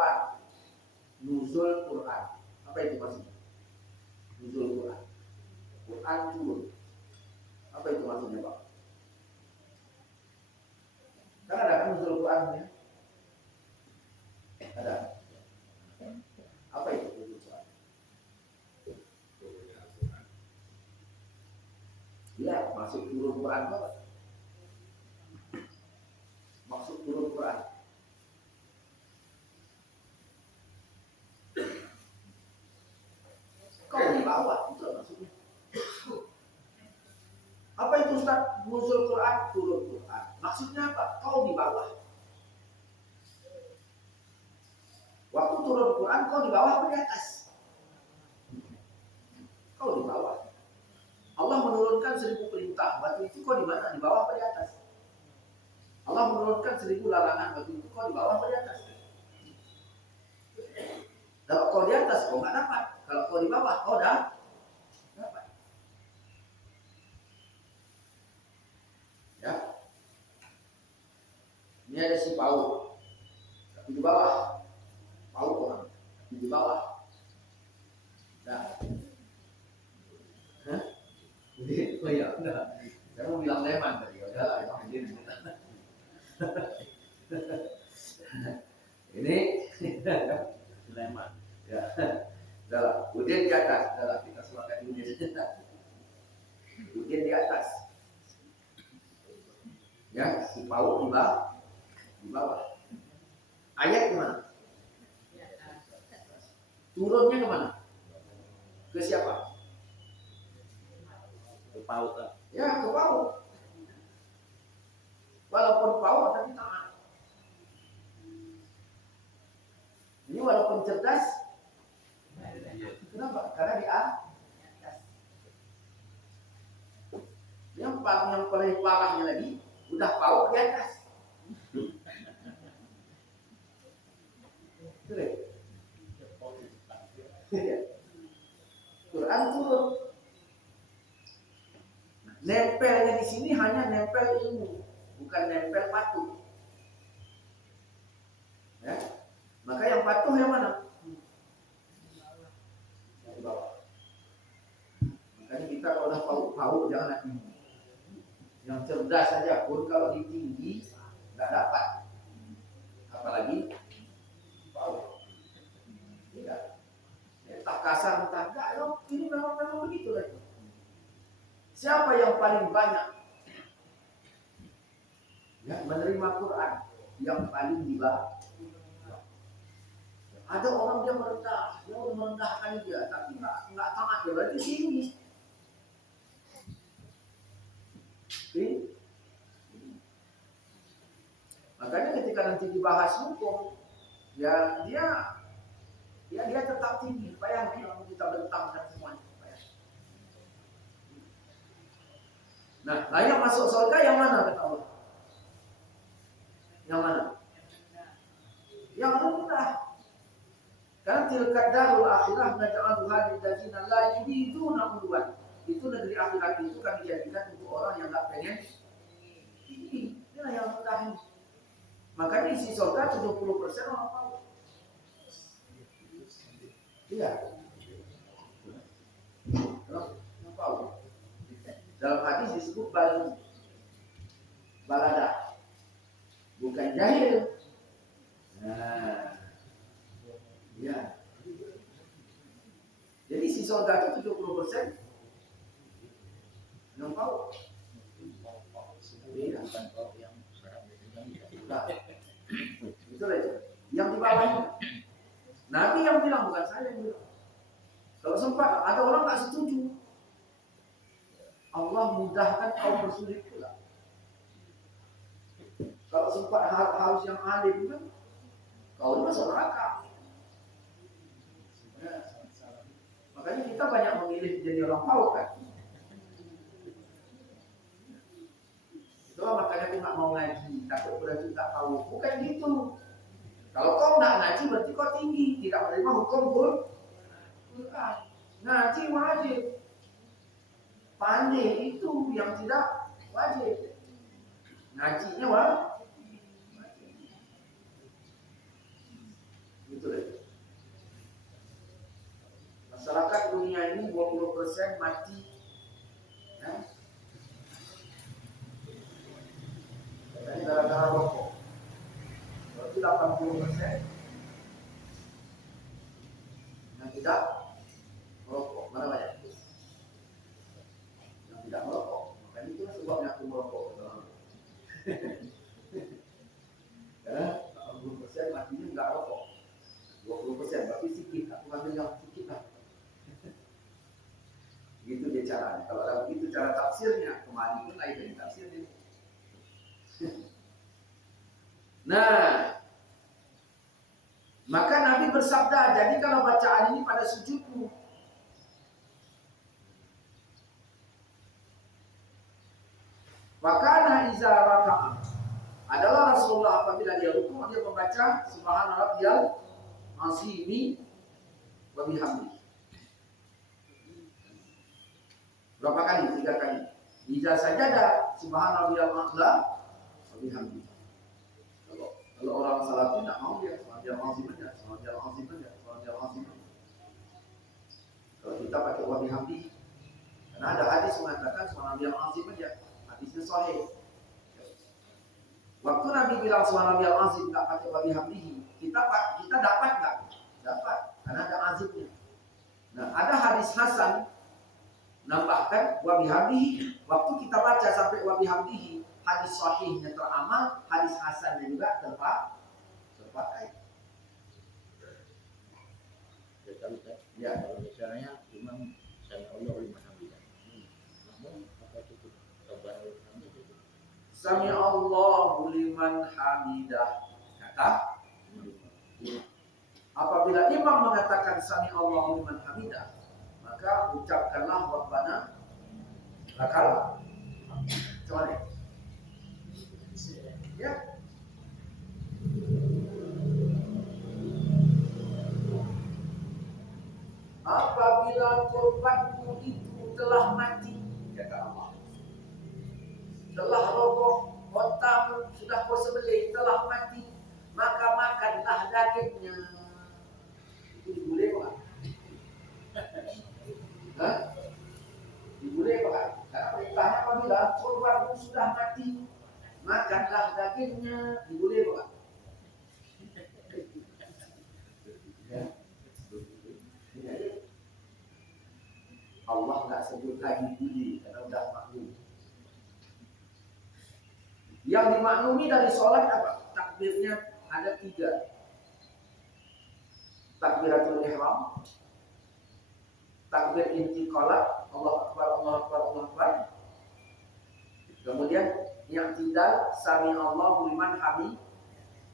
Quran. Nuzul Quran. Apa itu maksudnya? Nuzul Quran. Quran turun. Apa itu maksudnya, Pak? Kan ada kan nuzul Quran ya? Ada. Apa itu nuzul Quran? Ya, maksud turun Quran apa? Maksud turun Quran. Kau di bawah, itu maksudnya. Apa itu Ustaz? Nuzul Quran, turun Quran. Maksudnya apa? Kau di bawah. Waktu turun Quran, kau di bawah atau di atas? Kau di bawah. Allah menurunkan 1000 perintah. Waktu itu kau di mana? Di bawah atau di atas? Allah menurunkan 1000 larangan. Waktu itu kau di bawah atau di atas? Kalau kau di atas, kau nggak dapat. Kalau kau di bawah, kau dah dapat. Ya. Ini ada si Paul, tapi di bawah. Paul orang, tapi di bawah. Nah. Hah? Oh ya, enggak. Saya mau bilang leman tadi. Udah, ini leman. Ya. Udah, Udin di atas. Udah, kita semangat Udin. Udin di atas. Ya, si Paul di bawah. Di bawah. Ayat kemana? Turunnya kemana? Ke siapa? Ke Paul. Ya, ke Paul. Walaupun Paul tapi taat. Ini walaupun cerdas. Kenapa? Karena di atas. Yang paling parahnya lagi, udah Paul di atas. Quran turun. Nempelnya di sini hanya nempel ilmu, bukan nempel patuh. Ya. Maka yang patuh yang mana? Yang di bawah. Makanya kita kalau udah paut jangan tinggi. Yang cerdas saja pun kalau di tinggi nggak dapat. Apalagi paut. Ya. Entah kasar entah enggak, ini memang begitu lah. Siapa yang paling banyak ya, menerima Quran? Yang paling di bawah. Ada orang dia merendah, dia merendahkan dia, tapi nggak taat dia, berarti tinggi. Makanya ketika nanti dibahas hukum, ya dia tetap tinggi. Bayangin kalau kita bentangkan semuanya. Nah, yang masuk surga yang mana kata Allah? Yang mana? Yang rendah. Karena tilka darul akhirah naj'aluha lil ladzina la yuriduna 'uluwan. Itu negeri akhirat itu kan dijadikan untuk orang yang enggak pengen tinggi. Inilah yang rendah. Makanya isi surga 70% orang tahu. Iya. Orang tahu. Dalam hadis disebut balada. Bukan jahil. Nah. Ya. Jadi si surga itu 70% yang tahu. Iya. Nah, itu aja. Yang di bawahnya. Nabi yang bilang, bukan saya yang bilang. Kalau sempat ada orang nggak setuju, Allah mudahkan kaum bersulit pula. Kalau sempat harus yang alim kan, kau masuk neraka. Ya. Makanya kita banyak memilih jadi orang tahu kan. Itulah makanya aku nggak mau ngaji, takut berarti tak tahu. Bukan gitu. Kalau kau nggak ngaji berarti kau tinggi, tidak menerima hukum Quran. Ngaji wajib. Pandai itu yang tidak wajib. Ngajinya wajib. mati, ya. Katanya gara-gara rokok. Berarti 80% yang tidak merokok. Mana banyak? Yang tidak merokok. Makanya itu sebabnya aku merokok. Karena 80% matinya nggak rokok. 20% berarti sedikit. Aku ambil yang sedikit lah. Gitu dia caranya. Kalau ada begitu cara tafsirnya, kemana pun lain dari tafsirnya. Nah, maka Nabi bersabda, jadi kalau bacaan ini pada sujudmu, wakana iza raka'a, adalah Rasulullah apabila dia rukuk dia membaca Subhana rabbiyal azimi wa bihamdi. Berapa kali? 3 kali. Iza sajada Subhana rabbiyal a'la wa bihamdi. Kalau orang salat tidak mau dia Subhana rabbiyal azim aja. Kalau kita pakai wa bihamdi, karena ada hadis mengatakan Subhana rabbiyal azim aja. Hadisnya sahih. Waktu Nabi bilang Subhana rabbiyal azim enggak pakai wa bihamdihi, kita dapat enggak? Dapat, karena ada azimnya. Nah, ada hadis Hasan nambahkan wa bihamdihi. Waktu kita baca sampai wa bihamdihi, hadis sahihnya teramal, hadis hasannya juga terpakai. Ya, kalau misalnya imam sami Allah liman hamidah, namun apa cukup kabar alhamdulillah? Sami Allahu liman hamidah. Kata apabila imam mengatakan sami Allahu liman hamidah, maka ucapkanlah Rabbana lakal hamd. Ya. Apabila korbanmu itu telah mati, kata Allah, telah roboh, otakmu sudah kau sembelih, telah mati, maka makanlah dagingnya. Itu boleh pak? Hah? Boleh pak? Karena perintahnya apabila korbanmu sudah mati, makanlah dagingnya. Boleh pak? Allah nggak sebut lagi bunyi karena udah maklum. Yang dimaklumi dari sholat apa? Takbirnya ada 3. Takbiratul ihram, takbir intiqalah, Allah akbar, Allah akbar, Allah akbar. Kemudian yang tidak sami Allahu liman hamid,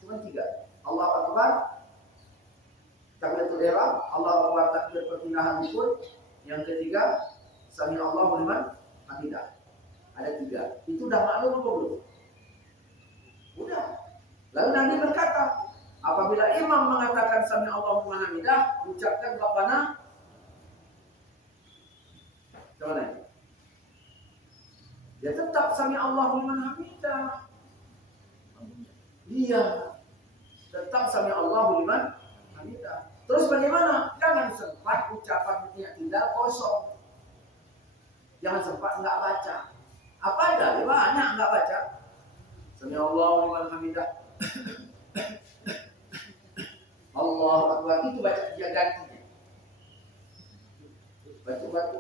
cuma 3. Allah akbar, takbiratul ihram, Allah akbar takbir perpindahan rukun. Yang ketiga, sami Allahu liman hamidah. Ada 3. Itu udah maklum apa belum? Udah. Lalu Nabi berkata, apabila imam mengatakan sami Allahu liman hamidah, ucapkan Rabbana. Gimana? Ya tetap sami Allahu liman hamidah. Iya. Tetap sami Allahu liman hamidah. Terus bagaimana? Jangan sempat ucapan yang tidak kosong. Jangan sempat enggak baca. Apa aja? Banyak enggak baca. Sami Allahu liman hamidah. Allahu akbar, itu baca dia gantinya. Baca.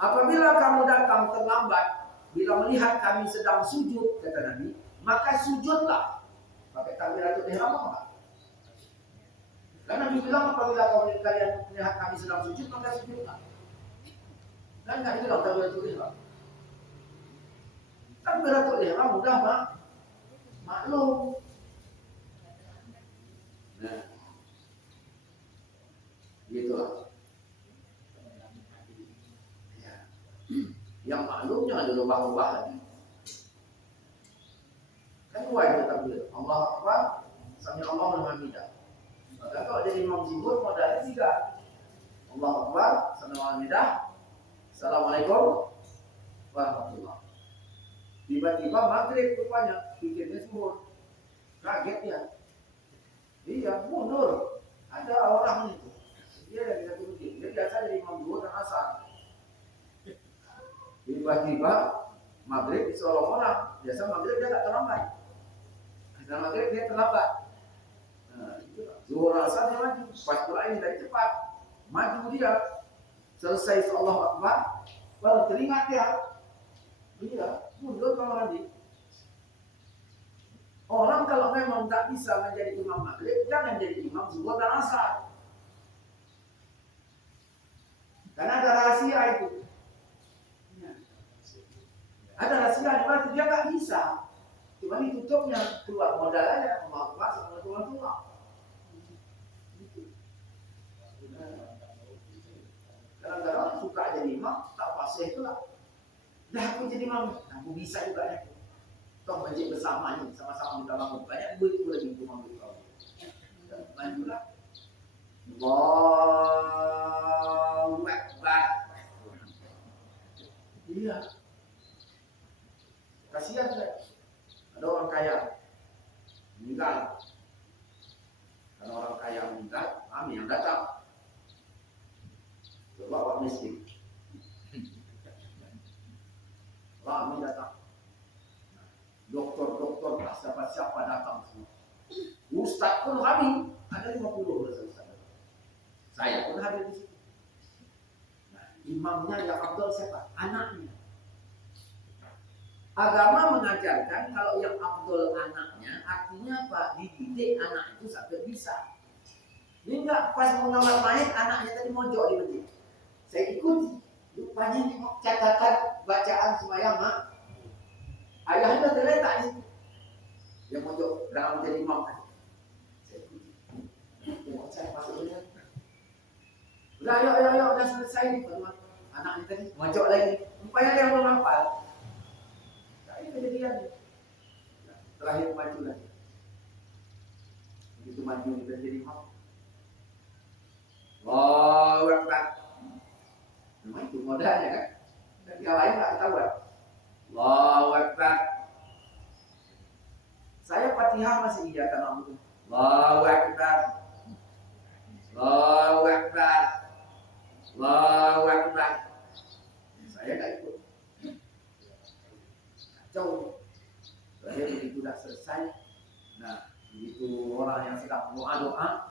Apabila kamu datang terlambat, bila melihat kami sedang sujud, kata Nabi, maka sujudlah. Pakai takbiratul ihram apa? Karena Nabi bilang apabila kalian melihat kami sedang sujud, maka sujudlah. Dan nggak bilang takbiratul ihram. Takbiratul ihram mudah maklum. Nah, gitulah. Ya. Yang maklum jangan dirubah-rubah lagi. Kan dua itu takbir. Allah akbar, sami Allahu liman hamidah. Maka kalau jadi imam zuhur modalnya 3. Allah akbar, sami Allahu liman hamidah. Assalamualaikum warahmatullahi. Tiba-tiba maghrib rupanya pikirnya zuhur. Kaget ya. Iya, mundur. Ada orang itu. Dia dari satu masjid. Dia Tiba-tiba maghrib disolong orang. Biasa maghrib dia tak terlambat. Setelah maghrib dia terlambat. Zuhur asar dia maju. Pas Quran ini dari cepat. Maju dia. Selesai Allahu Akbar. Baru teringat dia. Dia mundur kalau mandi. Orang kalau memang tak bisa menjadi imam maghrib, jangan jadi imam zuhur dan asar. Karena ada rahasia itu. Ada rahasia di mana dia tak bisa. Cuma ditutupnya keluar modal aja, mau kelas sama tua. Kadang-kadang suka jadi imam, tak fasih itu lah. Dah aku jadi imam, aku bisa juga ya. Toh masjid bersama ni, sama-sama kita bangun. Banyak duit pula lagi untuk mampu kau. Lanjutlah. Allahu Akbar. Iya. Kasihan kan? Ada orang kaya meninggal. Kalau orang kaya meninggal, kami yang datang. Coba orang miskin. Kami datang. Doktor, siapa datang semua. Ustaz pun kami ada 50 Ustaz. Saya pun hadir di situ. Nah, imamnya yang afdal siapa? Anaknya. Agama mengajarkan kalau yang afdal anaknya, artinya apa? Dididik anak itu sampai bisa. Ini enggak pas mau ngamar main, anaknya tadi mojok di masjid. Saya ikuti. Rupanya catatan bacaan semayang, mak. Ayahnya terletak di situ. Yang mojok dalam menjadi imam tadi. Saya ikuti. Tengok saya masuk dia. Udah, ayo, udah selesai nih. Anaknya tadi mojok lagi. Rupanya dia belum hafal. Ini kejadian. Terakhir maju lagi. Begitu maju kita jadi imam. Allahu Akbar. Memang itu modalnya kan. Dan yang lain tak ketahuan. Allahu Akbar. Saya Fatihah masih iya kan aku. Allahu Akbar. Allahu Akbar. Allahu Akbar. Saya tak ikut. Kacau. Terakhir begitu dah selesai. Nah, begitu orang yang sedang doa,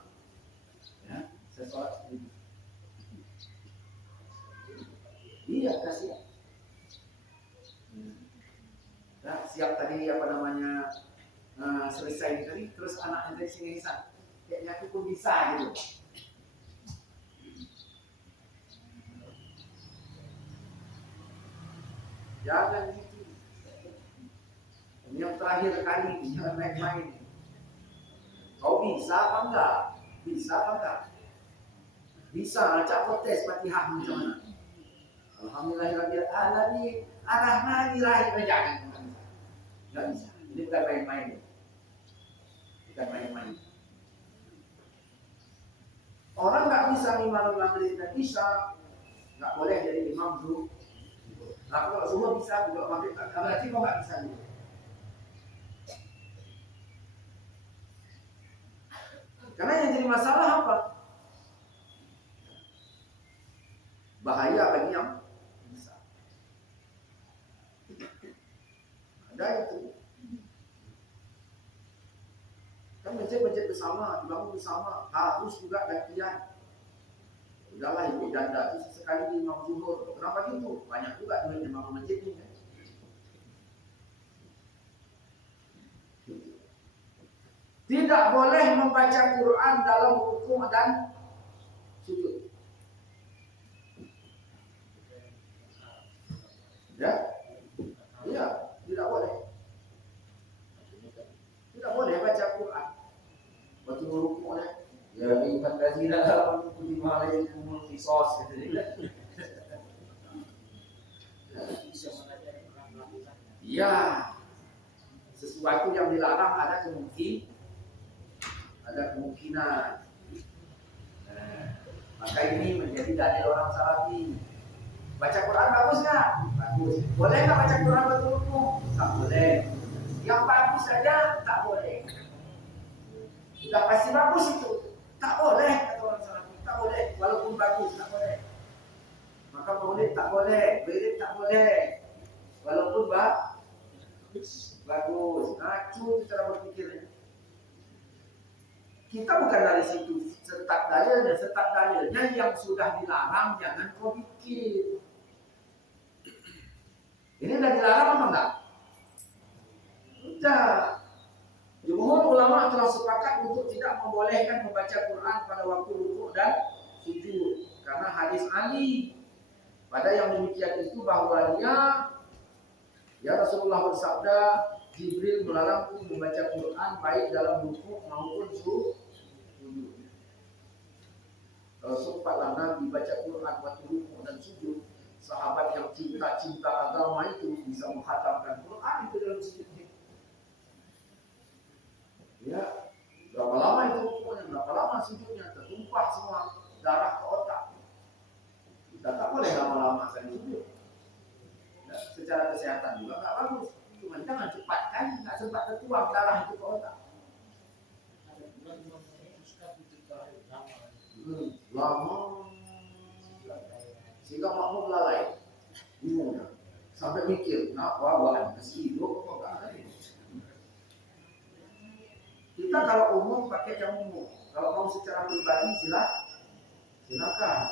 ya, saya sholat sendiri. Iya, kasihan. Nah, siap tadi selesai tadi, terus anaknya dari sini lisan. Kayaknya aku pun bisa gitu. Jangan gitu. Ini yang terakhir kali, jangan main-main. Kau bisa apa enggak? Bisa apa enggak? Bisa, acak protes Fatihah macam mana? Alhamdulillahirabbil alamin, Ar-Rahmanir-Rahim. Jangan. Enggak bisa. Ini bukan main-main. Bukan main-main. Orang enggak bisa imam maghrib dan isya, enggak boleh jadi imam zuhur. Nah, kalau zuhur bisa, kalau maghrib tak, berarti kau enggak bisa juga. Karena yang jadi masalah apa? Bahaya bagi yang bisa. Ada itu. Kan masjid-masjid bersama, dibangun bersama, harus juga gantian. Udahlah ibu janda itu sekali di imam zuhur. Kenapa gitu? Banyak juga duit yang bangun masjid ini. Tidak boleh membaca Quran dalam rukuk dan sujud. Ya? Iya, tidak boleh. Tidak boleh baca Quran. Waktu rukuk ya ingat lazina amanu kutiba alaikumul qisas gitu. Iya. Sesuatu yang dilarang ada kemungkinan. Maka ini menjadi dalil orang Salafi. Baca Quran bagus nggak? Bagus. Boleh nggak baca Quran betul-betul? Tak boleh. Yang bagus saja tak boleh. Sudah pasti bagus itu. Tak boleh kata orang Salafi. Tak boleh. Walaupun bagus tak boleh. Maka maulid tak boleh, wirid tak boleh. walaupun bagus. Ngacu cara berpikirnya. Kita bukan dari situ setak dalilnya yang sudah dilarang jangan kau bikin. Ini udah dilarang apa enggak? Udah. Jumhur ulama telah sepakat untuk tidak membolehkan membaca Quran pada waktu rukuk dan sujud karena hadis Ali. Pada yang demikian itu bahwanya ya Rasulullah bersabda, Jibril melarangku membaca Quran baik dalam rukuk maupun sujud. Kalau sempatlah Nabi baca Quran waktu rukuk dan sujud, sahabat yang cinta agama itu bisa menghatamkan Quran itu dalam sujudnya. Ya, berapa lama itu rukuknya, berapa lama sujudnya, tertumpah semua darah ke otak. Kita tak boleh lama-lama akan sujud. Nah, secara kesehatan juga nggak bagus. Cuma jangan cepat kan, nggak sempat tertuang darah itu ke otak. Lama sehingga makmum lalai, bingung sampai mikir, kenapa buat meski hidup kok nggak ada. Kita kalau umum pakai yang umum, kalau mau secara pribadi silakan.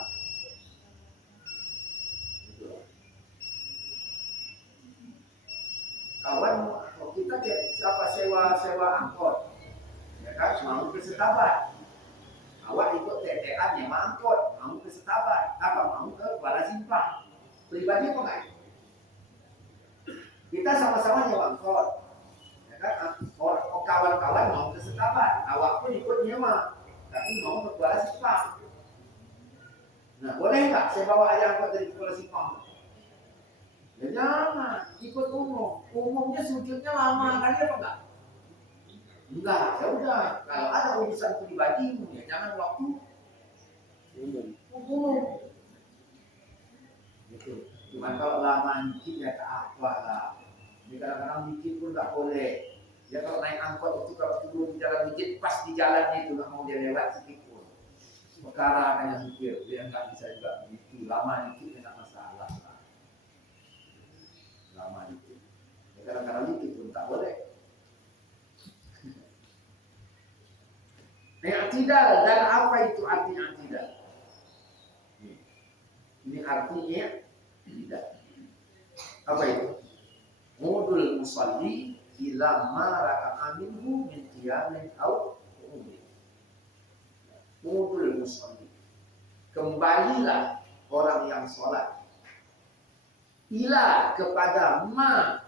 Kawan kita siapa sewa angkot, ya kan, mau ke Setabat. Awak ikut TTA nyewa angkot, mau ke Setabat, apa mau ke Kuala Simpang. Pribadi apa enggak? Kita sama-sama nyewa angkot, ya kan? Kawan-kawan mau ke Setabat, awak pun ikut nyewa, tapi mau ke Kuala Simpang. Nah, boleh nggak saya bawa aja angkot dari Kuala Simpang? Ya jangan, ikut umum. Umumnya sujudnya lama kali apa enggak? Enggak, ya udah. Kalau ada urusan pribadi, ya jangan waktu umum. Gitu. Cuman kalau lama dikit ya tak apa lah. Ini kadang-kadang dikit pun tak boleh. Ya kalau naik angkot itu kalau turun di jalan dikit, pas di jalannya itu nggak mau dia lewat sedikit pun. Perkara hanya supir, dia nggak bisa juga begitu. Lama dikit tidak masalah. Lama dikit. Ya kadang-kadang dikit pun tak boleh. I'tidal, dan apa itu arti i'tidal? Ini artinya tidak. Apa itu? Mudul musalli ila ma raka'a minhu min qiyamin aw qu'udin. Mudul musalli. Kembalilah orang yang sholat ila kepada ma,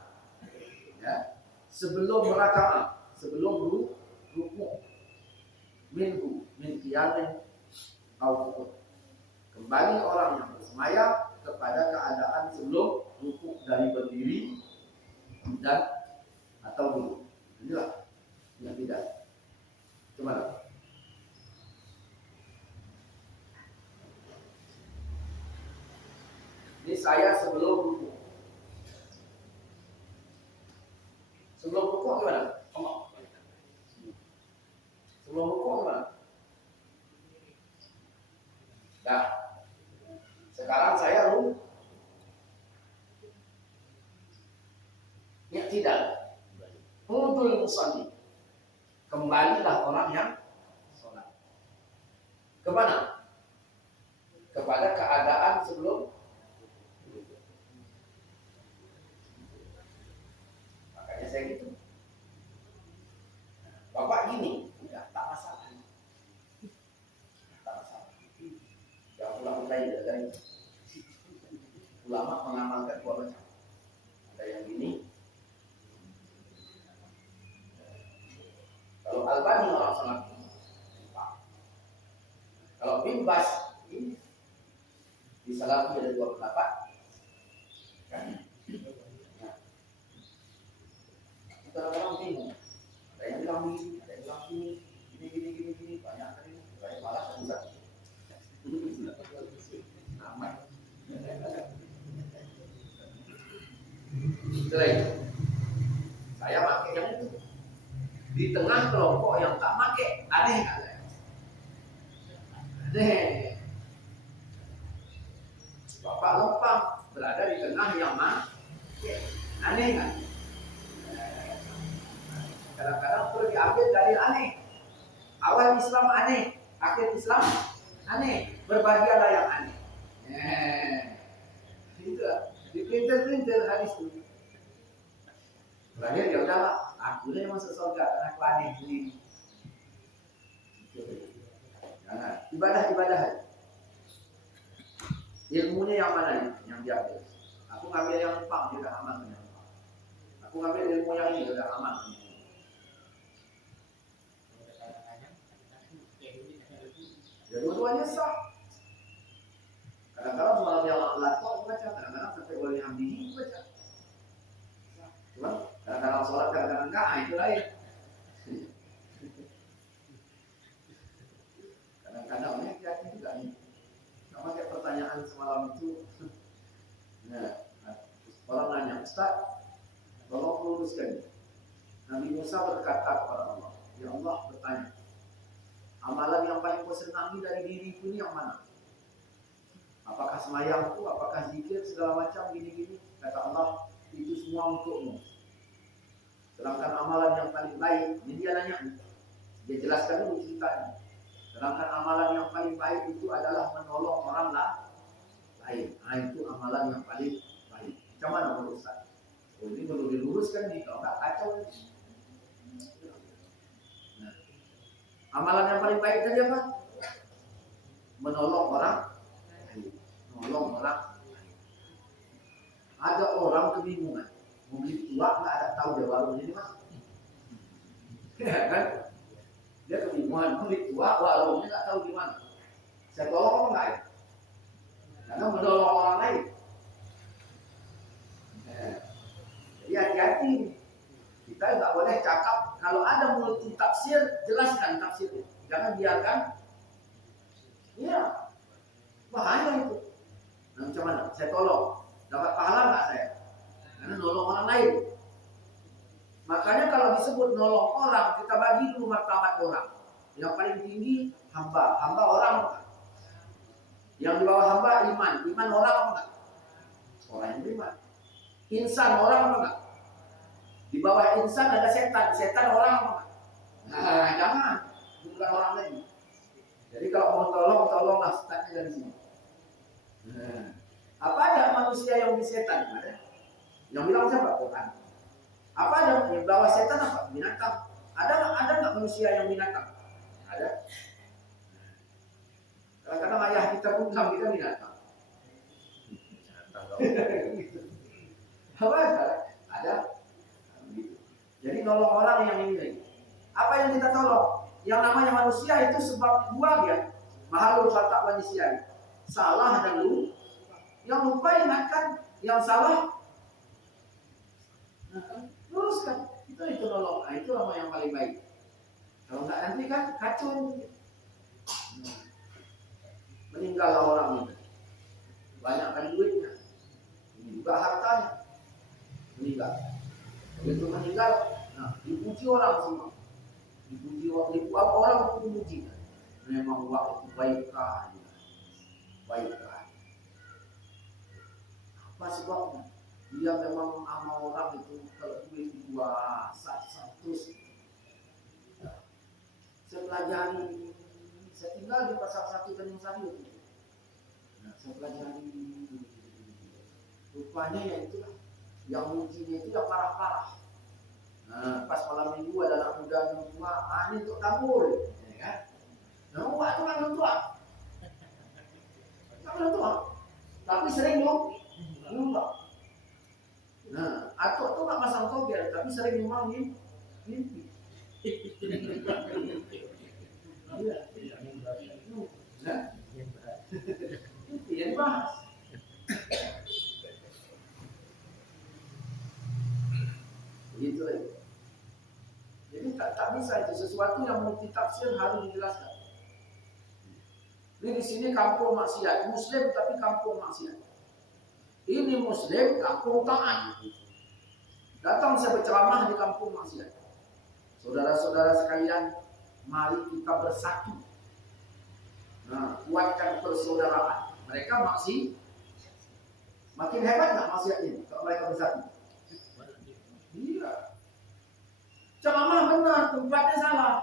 ya, sebelum raka'ah, sebelum rukuk. Minhu min qiyamin aw qu'ud. Kembali orang yang bersemayam kepada keadaan sebelum rukuk dari berdiri dan atau duduk. Inilah yang tidak. Coba. Ini saya sebelum rukuk. Sebelum rukuk gimana? Sebelum rukuk gimana? Nah, sekarang saya ya tidak. Mudul musalli. Kembalilah orang yang sholat. Kemana? Kepada keadaan sebelum. Makanya saya gitu. Bapak gini, enggak, tak masalah. Tak masalah. Yang ulama-ulama dari ulama mengamalkan dua macam. Ada yang gini. Kalau Albani orang sangat kalau Bin Bas ini di Salafi ada dua pendapat. Kan? Nah, kadang-kadang bingung. Ada yang bilang begini, ada yang bilang gini, banyak kali. Saya malah satu-satu. Aman. Jelek. Saya pakai yang itu. Di tengah kelompok yang tak pakai, aneh kan? Aneh. Bapak lempang berada di tengah yang Aneh kan? Kadang-kadang perlu diambil dari aneh. Awal Islam aneh, akhir Islam aneh. Berbahagialah yang aneh. Itu diprinter-printer hadis itu. Terakhir ya udahlah, aku deh masuk surga karena aku aneh ini. Jangan ibadah-ibadah. Ilmunya yang mana nih? Yang diambil. Aku ngambil yang Jepang, dia udah aman. Aku ngambil ilmu yang ini, udah aman. Ya dua-duanya sah. Kadang-kadang malam yang laptop baca, kadang-kadang sampai oleh yang dingin baca. Cuma kadang-kadang sholat, kadang-kadang enggak, itu lain. Kadang-kadang hati-hati juga nih. Sama kayak pertanyaan semalam itu. Nah, orang nanya, Ustaz, tolong luruskan. Nabi Musa berkata kepada Allah, ya Allah bertanya, amalan yang paling kau senangi dari diriku ini yang mana? Apakah semayangku, apakah zikir, segala macam gini-gini? Kata Allah, itu semua untukmu. Sedangkan amalan yang paling baik, ini dia nanya, dia jelaskan dulu ceritanya. Sedangkan amalan yang paling baik itu adalah menolong orang lain. Nah itu amalan yang paling baik. Macam mana menurut Ustaz? Oh, ini perlu diluruskan nih, kalau nggak kacau. Nah, amalan yang paling baik tadi apa? Menolong orang lain. Menolong orang lain. Ada orang kebingungan, mau beli tua nggak ada tahu dia warungnya di mana. Ya kan? Dia kebingungan, mau beli tua warungnya nggak tahu di mana. Saya tolong apa enggak ya? Karena menolong orang lain. Jadi hati-hati. Kita nggak boleh cakap. Kalau ada multi tafsir, jelaskan tafsirnya. Jangan biarkan. Iya, bahaya itu. Nah, macam mana? Saya tolong. Dapat pahala nggak saya? Karena nolong orang lain. Makanya kalau disebut nolong orang, kita bagi dulu martabat orang. Yang paling tinggi hamba. Hamba orang apa? Yang di bawah hamba iman. Iman orang apa enggak? Orang yang beriman. Insan orang apa enggak? Di bawah insan ada setan. Setan orang apa enggak? Nah, jangan. Bukan orang lain. Jadi kalau mau tolong, tolonglah startnya dari sini. Nah, apa ada manusia yang di setan? Ada. Yang bilang siapa? Tuhan. Apa ada yang bawah setan apa? Binatang. Ada nggak manusia yang binatang? Ada. Kadang-kadang ayah kita pun bilang kita binatang. Apa ada? Jadi nolong orang yang ini. Apa yang kita tolong? Yang namanya manusia itu sebab dua dia. Mahalul khata' manusia. Salah dan lupa. Yang lupa ingatkan, yang salah luruskan. Itu nolong. Nah, itu nama yang paling baik. Kalau enggak nanti kan kacau. Meninggallah orang ini. Banyakkan duitnya. Ini juga hartanya. Meninggal. Begitu meninggal, nah, dipuji orang semua. Dipuji orang memuji. Memang uang itu baikkah? Baikkah. Apa sebabnya? Dia memang sama orang itu kalau duit dua 100. Saya pelajari. Saya tinggal di pasar 1 Tanjung Sari itu. Nah, saya pelajari. Rupanya ya itulah. Yang mujinya itu yang parah-parah. Nah, pas malam minggu ada anak muda yang tua, ini untuk tabur, ya kan? Nah, buat itu kan tua, kan tua, tapi sering lupa. Nah, atau tuh nggak masang toger, tapi sering ngomong mimpi. Iya. Nah, mimpi yang dibahas. Begitu aja. Jadi tak bisa itu sesuatu yang multi tafsir harus dijelaskan. Ini di sini kampung maksiat, Muslim tapi kampung maksiat. Ini Muslim kampung taat. Datang saya berceramah di kampung maksiat. Saudara-saudara sekalian, mari kita bersatu. Nah, kuatkan persaudaraan. Mereka Makin hebat nggak maksiatnya kalau mereka bersatu? Iya. Ceramah benar, tempatnya salah.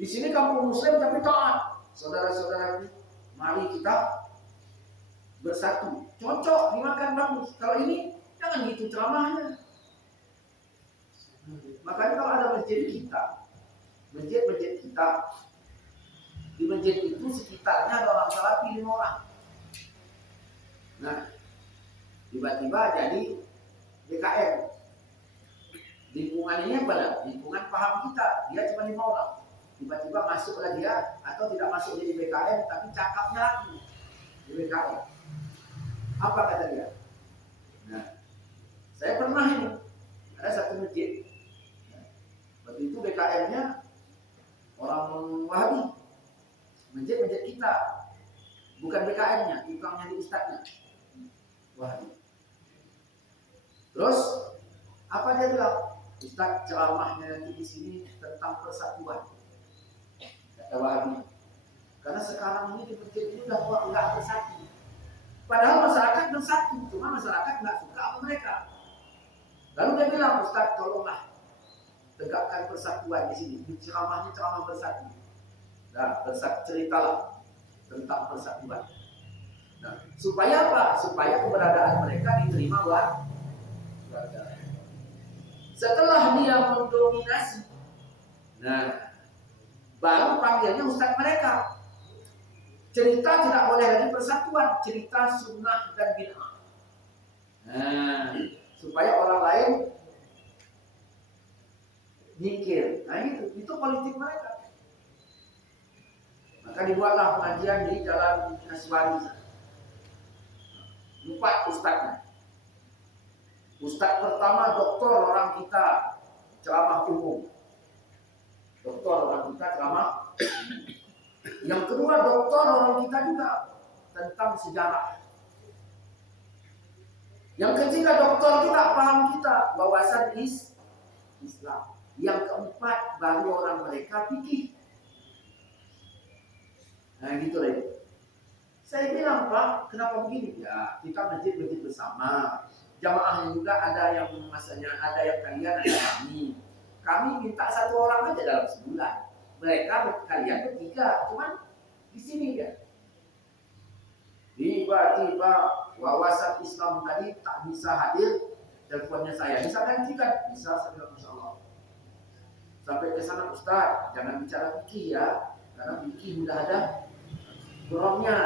Di sini kampung muslim tapi taat. Saudara-saudara, mari kita bersatu. Cocok dimakan bagus. Kalau ini jangan gitu ceramahnya. Makanya kalau ada masjid kita, masjid kita, di masjid itu sekitarnya ada orang salafi 5 orang. Nah, tiba-tiba jadi BKM. Lingkungan ini apa? Lingkungan paham kita. Dia cuma 5 orang. Tiba-tiba masuklah dia atau tidak masuk jadi BKM, tapi cakapnya lagi di BKM. Apa kata dia? Nah, saya pernah ini ada satu masjid. Waktu itu BKM-nya orang Wahabi. Masjid kita, bukan BKM-nya, tukangnya di ustadznya Wahabi. Terus apa dia bilang? Ustadz ceramahnya nanti di sini tentang persatuan, kata Wahabi. Karena sekarang ini di masjid ini udah nggak bersatu. Padahal masyarakat bersatu, cuma masyarakat nggak suka sama mereka. Lalu dia bilang, Ustadz tolonglah tegakkan persatuan di sini. Ceramahnya ceramah bersatu. Nah, ceritalah tentang persatuan. Nah, supaya apa? Supaya keberadaan mereka diterima warga. Setelah dia mendominasi, nah, baru panggilnya ustadz mereka. Cerita tidak boleh lagi persatuan, cerita sunnah dan bid'ah. Nah, supaya orang lain nyingkir. Nah itu politik mereka. Maka dibuatlah pengajian di Jalan Naswari. 4 ustadznya. Ustadz pertama doktor orang kita ceramah umum. Doktor orang kita ceramah. Yang kedua doktor orang kita juga tentang sejarah. Yang ketiga doktor kita paham kita wawasan Islam. Yang keempat baru orang mereka fikih. Nah gitu deh. Saya bilang Pak, kenapa begini? Ya kita masjid bersama. Jamaahnya juga ada yang masanya, ada yang kalian, ada kami. Kami minta 1 orang aja dalam sebulan. Mereka kalian bertiga, cuman di sini ya. Tiba-tiba wawasan Islam tadi tak bisa hadir, teleponnya saya bisa gantikan, bisa saya bilang insya Allah. Sampai ke sana Ustaz, jangan bicara fikih ya, karena fikih sudah ada orangnya.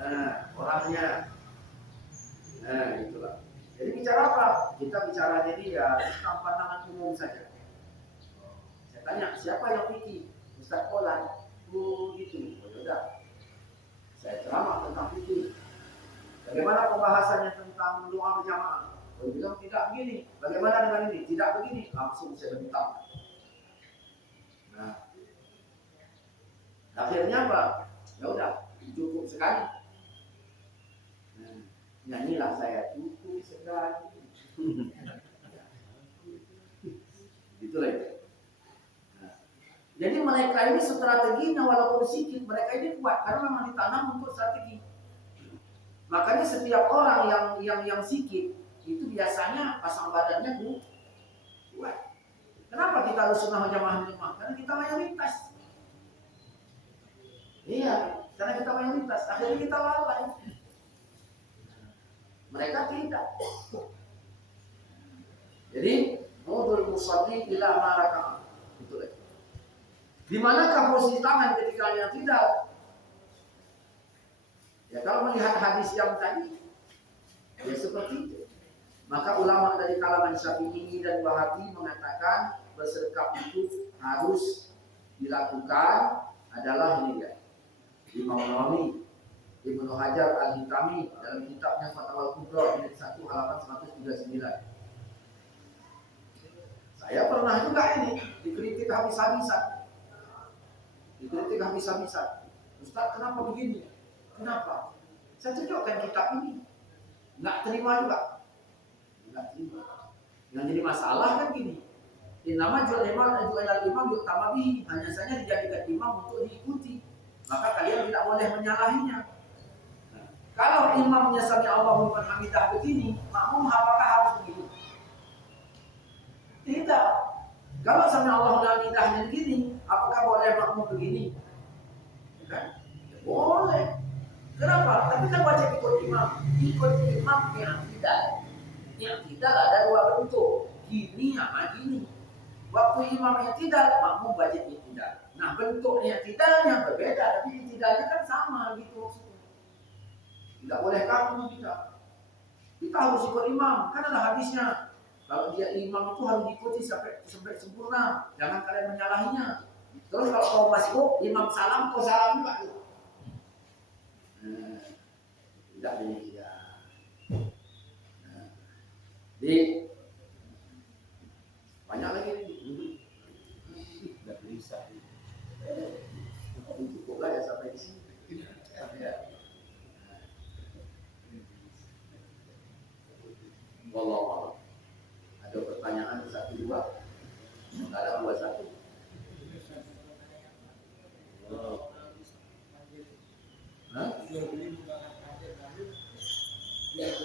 Nah, orangnya. Nah, itulah. Jadi bicara apa? Kita bicara jadi ya tentang pandangan umum saja. Saya tanya, siapa yang fikih? Ustaz Polan. Oh, gitu. Oh, yaudah. Saya ceramah tentang fikih. Bagaimana pembahasannya tentang doa berjamaah? Oh, bilang tidak begini. Bagaimana dengan ini? Tidak begini. Langsung saya bentang. Nah, akhirnya apa? Ya udah, cukup sekali. Nyanyilah saya cukup sekali. Itulah itu. Nah, jadi mereka ini strateginya walaupun sedikit, mereka ini kuat karena memang ditanam untuk strategi. Makanya setiap orang yang sikit itu biasanya pasang badannya kuat. Kenapa kita harus sunnah jamaah? Karena kita mayoritas. Iya, karena kita mayoritas. Akhirnya kita lalai. Mereka tidak. Jadi mudul musalli ila maraka. Itu lagi. Di manakah posisi tangan ketika yang tidak? Ya kalau melihat hadis yang tadi, ya seperti itu. Maka ulama dari kalangan Syafi'i dan Wahabi mengatakan berserkap itu harus dilakukan adalah ini ya. Imam Nawawi, Ibnu Hajar Al-Hitami dalam kitabnya Fatwa Al-Kubra jilid 1 halaman 139. Saya pernah juga ini dikritik habis-habisan. Ustaz, kenapa begini? Kenapa? Saya tunjukkan kitab ini. Nggak terima juga. Nggak terima. Yang jadi masalah kan gini. Nama jual imam utama bihi, hanya saja dijadikan imam untuk diikuti. Maka kalian tidak boleh menyalahinya. Kalau imamnya sami Allahu liman hamidah begini, makmum apakah harus begitu? Tidak. Kalau sami Allahu liman hamidahnya begini, apakah boleh makmum begini? Kan? Ya, boleh. Kenapa? Tapi kan wajib ikut imam. Ikut imam yang tidak. Yang tidak ada dua bentuk. Gini sama gini. Waktu imam yang tidak, makmum wajib yang tidak. Nah, bentuk yang tidaknya berbeda, tapi yang tidaknya kan sama gitu. Tidak boleh kamu kita. Kita harus ikut imam. Kan ada hadisnya. Kalau dia imam itu harus diikuti sampai sempurna. Jangan kalian menyalahinya. Terus kalau kau masuk, imam salam, kau salam juga. Tidak demikian. Jadi banyak lagi nih. Tidak bisa. Cukuplah ya sampai di sini. Ya. Wallahu a'lam. Ada pertanyaan 1 2? Enggak ada 2 1.